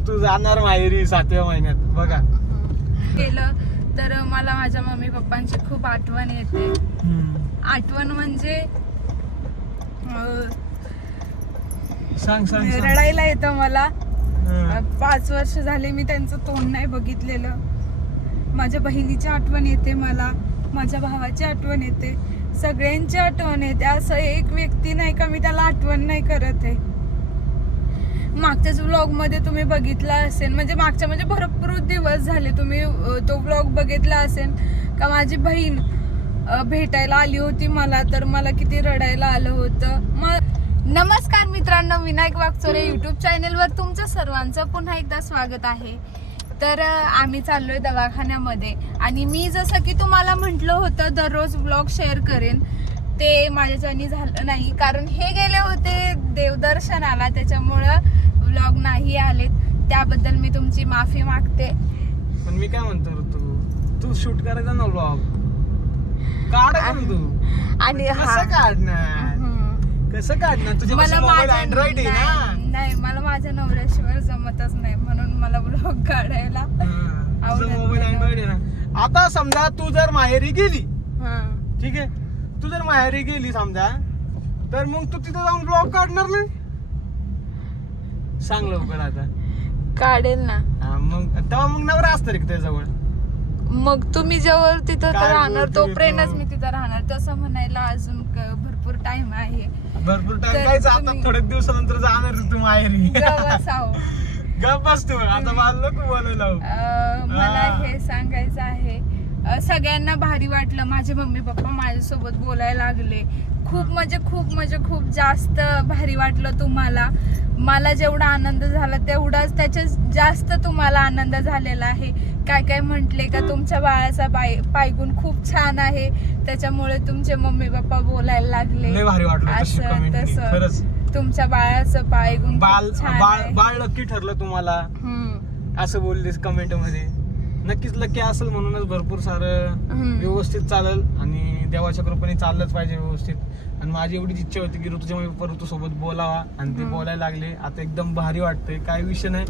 ऋतू जाणार माहेरी 7व्या महिन्यात बघा. केलं तर मला माझ्या मम्मी पप्पांची खूप आठवण येते. आठवण म्हणजे सांग सांग सांग. रडायला येतं मला. हं. 5 वर्ष झाले मी त्यांचं तोंड नाही बघितलेलं. माझ्या बहिणीची आठवण येते मला, माझ्या भावाची आठवण येते, सगळ्यांची आठवण येते. असं एक व्यक्ती नाही का मी त्याला आठवण नाही करत आहे. मागच्याच व्लॉग मध्ये तुम्ही बघितला असेल, म्हणजे भरपूर दिवस झाले तुम्ही तो व्लॉग बघितला असेल का माझी बहीण भेटायला आली होती मला, तर मला किती रडायला आलं होतं. नमस्कार मित्रांनो, विनायक वागचोरे युट्यूब चॅनलवर तुमचं सर्वांचं पुन्हा एकदा स्वागत आहे. तर आम्ही चाललोय दवाखान्यामध्ये आणि मी जसं की तुम्हाला म्हटलं होतं दररोज व्लॉग शेअर करेन, ते माझ्याच्यानी झालं नाही कारण हे गेले होते देवदर्शनाला, त्याच्यामुळं व्लॉग नाही आलेत. त्याबद्दल मी तुमची माफी मागते. पण मी काय म्हणतो तू शूट करायचा ना व्लॉग काढायचा ना तू. आणि कसं काढणार तुझ्या मला मोबाईल अँड्रॉइड आहे ना. नाही, मला माझ्या नवऱ्याशिवाय जमतच नाही, म्हणून मला व्लॉग काढायला तुझा मोबाईल अँड्रॉइड आहे ना. आता समजा तू जर माहेरी गेली, ठीक आहे, तू जर माहेरी गेली समजा, तर मग तू तिथे जाऊन ब्लॉग काढणार नाही? सांग लवकर आता. काढेल ना. मग तेव्हा मग नवरा असतं रे त्याजवळ. मग तुम्ही जवळ तिथं काय राहणार बोलते तोपर्यंतच तू? मी तिथं राहणार. तसं म्हणायला अजून भरपूर टाइम आहे. भरपूर तर टाइम जायचं. आता तुम्ही- थोड्या दिवसानंतर जाणार रे तू माहेरी. गवसाव. गप बस तू आता. मला नको बोलायला लावू. मला हे सांगायचं आहे, सगळ्यांना भारी वाटलं. माझे मम्मी पप्पा माझ्यासोबत बोलायला लागले. खूप जास्त भारी वाटलं तुम्हाला. मला जेवढा आनंद झाला तेवढाच त्याच्या जास्त तुम्हाला आनंद झालेला आहे. काय म्हटले का तुमच्या बाळाचा पायगुण खूप छान आहे, त्याच्यामुळे तुमचे मम्मी पप्पा बोलायला लागले. लय भारी वाटलं तशी असं comment. तसं. खरंच तुमच्या बाळाचं पायगुण बाळ खूप छान बाळ आहे. बाळ लकी ठरलं तुम्हाला असं बोललीस कमेंट मध्ये. नक्कीच लकी असेल, म्हणूनच भरपूर सारं व्यवस्थित चालेल आणि देवाच्या कृपेने चाललंच पाहिजे व्यवस्थित. आणि माझी एवढीच इच्छा होती की ऋतूच्या ऋतू सोबत बोलावा, आणि ते बोलायला लागले. आता एकदम भारी वाटतंय. काही विषय नाही,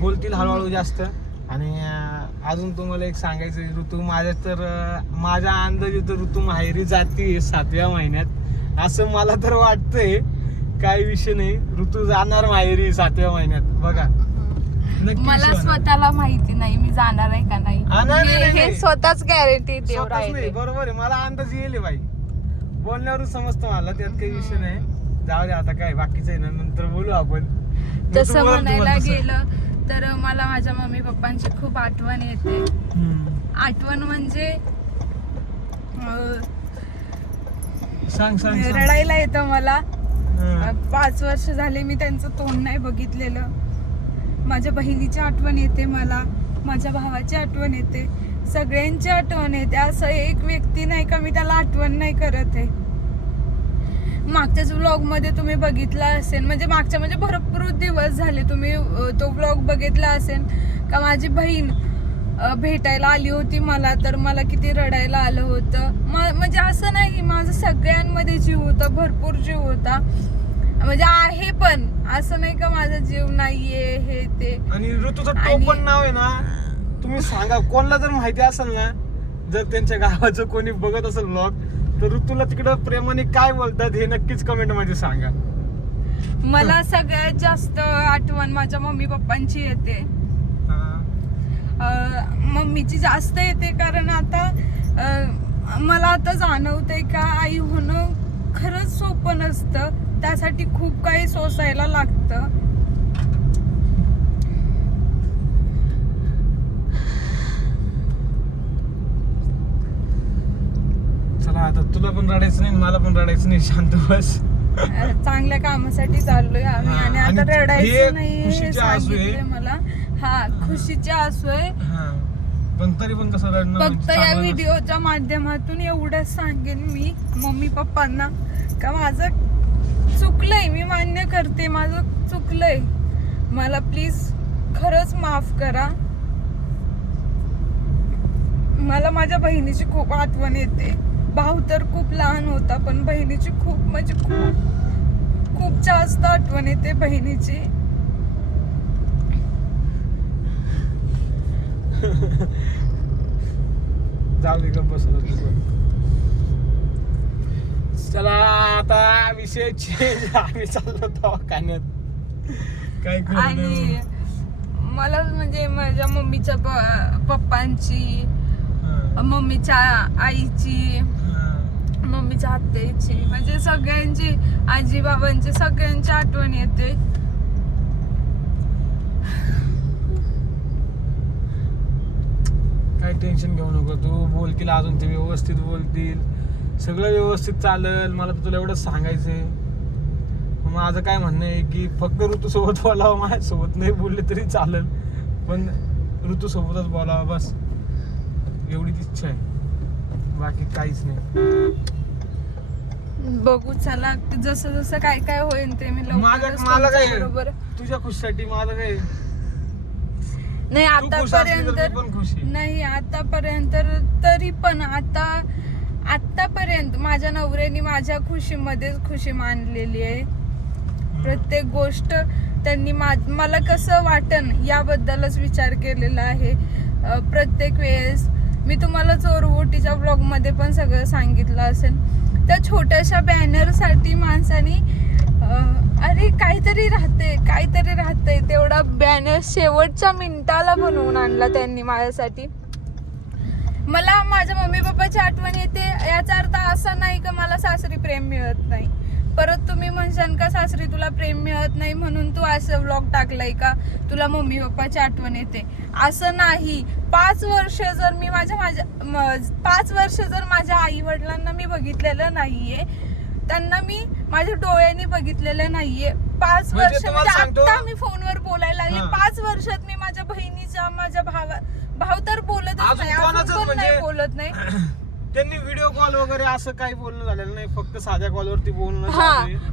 बोलतील हळूहळू जास्त. आणि अजून तुम्हाला एक सांगायचं, ऋतू माझ्या अंदाजे तर ऋतू माहेरी जाते 7व्या महिन्यात असं मला तर वाटतंय. काही विषय नाही, ऋतू जाणार माहेरी 7व्या महिन्यात बघा. नक्की मला विश्वास आहे. स्वतःला माहिती नाही मी जाणार आहे का नाही. हे स्वतःच गॅरंटी देऊ स्वतःच नाही, राहिले. बरोबर आहे. मला अंदाज येईल बाई, बोलण्यावरून समजतं मला. त्यात काही विषय नाही. जाऊ दे आता, काय बाकीचं आहे ना, नंतर बोलू आपण. तसं बोल म्हणायला तसं. गेलं तर मला माझ्या मम्मी पप्पांची खूप आठवण येते. आठवण म्हणजे सांग सांग सांग. रडायला येतं मला. हं. 5 वर्ष झाले मी त्यांचं तोंड नाही बघितलेलं. माझ्या बहिणीची आठवण येते मला, माझ्या भावाची आठवण येते, सगळ्यांची आठवण येते. असं एक व्यक्ती नाही का मी त्याला आठवण नाही करत आहे. मागच्याच व्लॉग मध्ये तुम्ही बघितला असेल, म्हणजे भरपूर दिवस झाले तुम्ही तो व्लॉग बघितला असेल का माझी बहीण भेटायला आली होती मला, तर मला किती रडायला आलं होतं. म्हणजे असं नाही, माझं सगळ्यांमध्ये जीव होता, भरपूर जीव होता. म्हणजे आहे, पण असं नाही का माझा जीव नाहीये हे ते. आणि ऋतूचं टोपण नाव आहे ना, तुम्ही सांगा कोणाला जर माहिती असेल ना, जर त्यांच्या गावाचं कोणी बघत असेल व्लॉग, तर ऋतूला तिकडं प्रेमाने काय बोलतात हे नक्कीच कमेंट मध्ये सांगा. मला सगळ्यात जास्त आठवण माझ्या मम्मी पप्पांची येते. मम्मीची जास्त येते कारण आता मला आता जाणवतंय का आई होणं खरंच सोपं नसतं. त्यासाठी खूप काही सोसायला लागतं. चला आता, तुला पण रडायचं नाही, मला पण रडायचं नाही. शांत बस. चांगल्या कामासाठी चाललोय आम्ही, आणि आता आणि हे रडायचं नाही हे खुशीचे आसू आहे. सांगितले मला. हा, खुशीचे आसू आहे. पण तरी पण कसं रडणं म्हणजे फक्त या चांगलं व्हिडिओच्या माध्यमातून एवढंच सांगेन मी मम्मी पप्पांना का माझं चुकलंय. मी मान्य करते माझं चुकलंय. मला प्लीज खरंच माफ करा. मला माझ्या बहिणीची खूप आठवण येते. भाऊ तर खूप लहान होता, पण बहिणीची खूप जास्त आठवण येते बहिणीची. जाऊ दे गप्प बसलो तुझं. चला आता विषय चेंज. आम्ही चाललो दवाखान्यात. काय करू आणि मला म्हणजे माझ्या मम्मीच्या पप्पांची, मम्मीच्या आईची, मम्मीच्या आत्याची, म्हणजे सगळ्यांची, आजी बाबांची, सगळ्यांची आठवण येते. काय टेन्शन घेऊ नको तू. बोलतील अजून ते व्यवस्थित बोलतील, सगळं व्यवस्थित चालेल. मला तर तुला एवढंच सांगायचंय. माझं काय म्हणणं आहे की फक्त ऋतू सोबत बोलावं, माझ्यासोबत नाही बोलले तरी चालेल, पण ऋतू सोबतच बोलावं बस, एवढीच इच्छा आहे. बाकी काहीच नाही. बघू चला, जसं जसं काय काय होईल ते मी लवकरच मला काय बरोबर. तुझ्या खुशीसाठी माझं काय नाही आतापर्यंत पण खुशी नाही, आतापर्यंत तरी पण आतापर्यंत माझ्या नवऱ्याने माझ्या खुशीमध्येच खुशी मानलेली आहे. प्रत्येक गोष्ट त्यांनी मला कसं वाटन याबद्दलच विचार केलेला आहे. प्रत्येक वेळेस मी तुम्हाला चोरवोटीच्या ब्लॉग मध्ये पण सगळं सांगितलं असेल. त्या छोट्याशा बॅनर साठी माणसानी अरे काहीतरी राहते तेवढा बॅनर शेवटच्या मिनिटाला बनवून आणला त्यांनी माझ्यासाठी. मला माझ्या मम्मी पप्पाची आठवण येते, याचा अर्थ असा नाही का मला सासरी प्रेम मिळत नाही. परत तुम्ही म्हणशाल का सासरी तुला प्रेम मिळत नाही म्हणून तू असं व्लॉग टाकलाय का, तुला मम्मी पप्पाची आठवण येते, असं नाही. 5 वर्ष जर मी 5 वर्ष जर माझ्या आई वडिलांना मी बघितलेलं नाहीये, त्यांना मी माझ्या डोळ्यांनी बघितलेलं नाहीये. 5 वर्ष म्हणजे आता मी फोनवर बोलायला लागले. 5 वर्षात मी माझ्या बहिणीच्या, माझ्या भाव तर बोलतच नाही, अजून पण नाही बोलत नाही. त्यांनी व्हिडिओ कॉल वगैरे असं काही बोलणं झालेलं नाही, फक्त साध्या कॉलवरती बोलणं.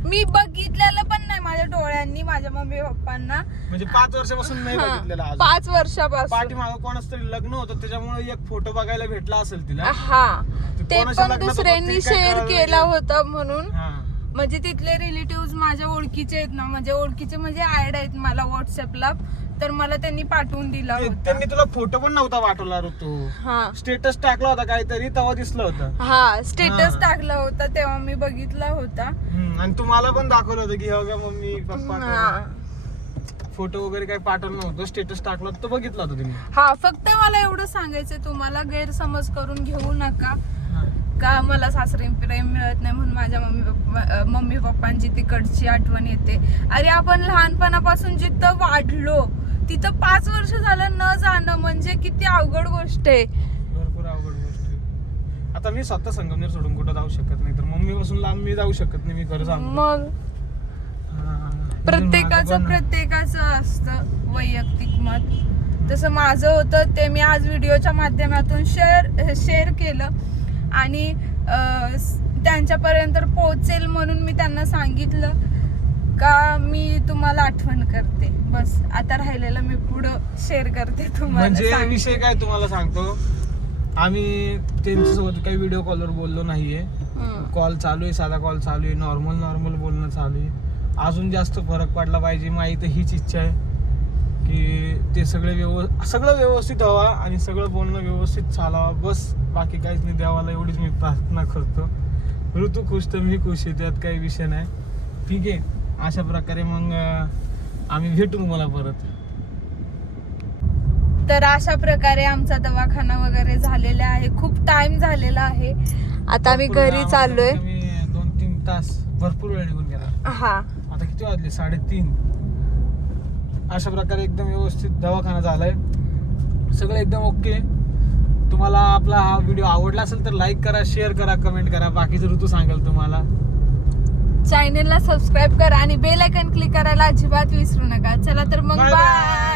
मी बघितलेलं पण नाही माझ्या डोळ्यांनी माझ्या मम्मी पप्पांना. म्हणजे 5 वर्षापासून नाही बघितलेलं. 5 वर्षापासून पाठीमागं कोणाच तरी लग्न होतं, त्याच्यामुळे एक फोटो बघायला भेटला असेल तिला. ते पण दुसऱ्यांनी शेअर केला होता म्हणून. म्हणजे तिथले रिलेटिव्ह माझ्या ओळखीचे आहेत ना, म्हणजे ओळखीचे म्हणजे ऍड आहेत मला व्हॉट्सअपला, तर मला त्यांनी पाठवून दिला होता. त्यांनी तुला फोटो पण नव्हता पाठवला ऋतू, स्टेटस टाकला होता काहीतरी, तेव्हा दिसलं होतं. स्टेटस टाकला होता तेव्हा मी बघितला होता. आणि तुम्हाला पण दाखवलं होतं की हो मम्मी पप्पा. फोटो वगैरे काही पाठवलं नव्हतं, स्टेटस टाकला तो बघितला होता तुम्ही. फक्त मला एवढं सांगायचंय, तुम्हाला गैरसमज करून घेऊ नका का मला सासरी प्रेम मिळत नाही म्हणून माझ्या मम्मी पप्पांची तिकडची आठवण येते. अरे आपण लहानपणापासून जिथं वाढलो तिथं 5 वर्ष झालं न जाणं म्हणजे किती अवघड गोष्ट आहे. भरपूर अवघड गोष्ट आहे. आता मी स्वतः संगमनेर सोडून कुठं जाऊ शकत नाही, तर मम्मी पासून लांब मी जाऊ शकत नाही. मी खरं सांगतो. मग प्रत्येकाचं असतं वैयक्तिक मत. तसं माझं होतं ते मी आज व्हिडिओच्या माध्यमातून शेअर केलं आणि त्यांच्यापर्यंत पोहोचेल म्हणून मी त्यांना सांगितलं का मी तुम्हाला आठवण करते. बस आता राहिलेलं मी पुढं शेअर करते तुम्हाला. म्हणजे विषय काय तुम्हाला सांगतो, आम्ही त्यांच्यासोबत काही व्हिडिओ कॉलवर बोललो नाहीये. कॉल चालू आहे, साधा कॉल चालू आहे, नॉर्मल बोलणं चालू आहे. अजून जास्त फरक पडला पाहिजे. माझी तर हीच इच्छा आहे की ते सगळं व्यवस्थित व्हावा आणि सगळं बोलणं व्यवस्थित चालावं. बस बाकी काहीच नाही. देवाला एवढीच मी प्रार्थना करतो. ऋतू खुश तर मी खुश आहे, त्यात काही विषय नाही. ठीक आहे, अशा प्रकारे मग आम्ही भेटू तुम्हाला परत. तर अशा प्रकारे आमचा दवाखाना वगैरे झालेला आहे. खूप टाइम झालेला आहे. आता आम्ही घरी चाललोय. 2-3 तास भरपूर वेळ निघून गेला. आता किती वाजले? 3:30. अशा प्रकारे एकदम व्यवस्थित दवाखाना झालाय, सगळं एकदम ओके. तुम्हाला आपला हा व्हिडिओ आवडला असेल तर लाईक करा, शेअर करा, कमेंट करा. बाकीचं ऋतू सांगेल तुम्हाला. चॅनलला सबस्क्राईब करा आणि बेल आयकॉन क्लिक करायला अजिबात विसरू नका. चला तर मग बाय.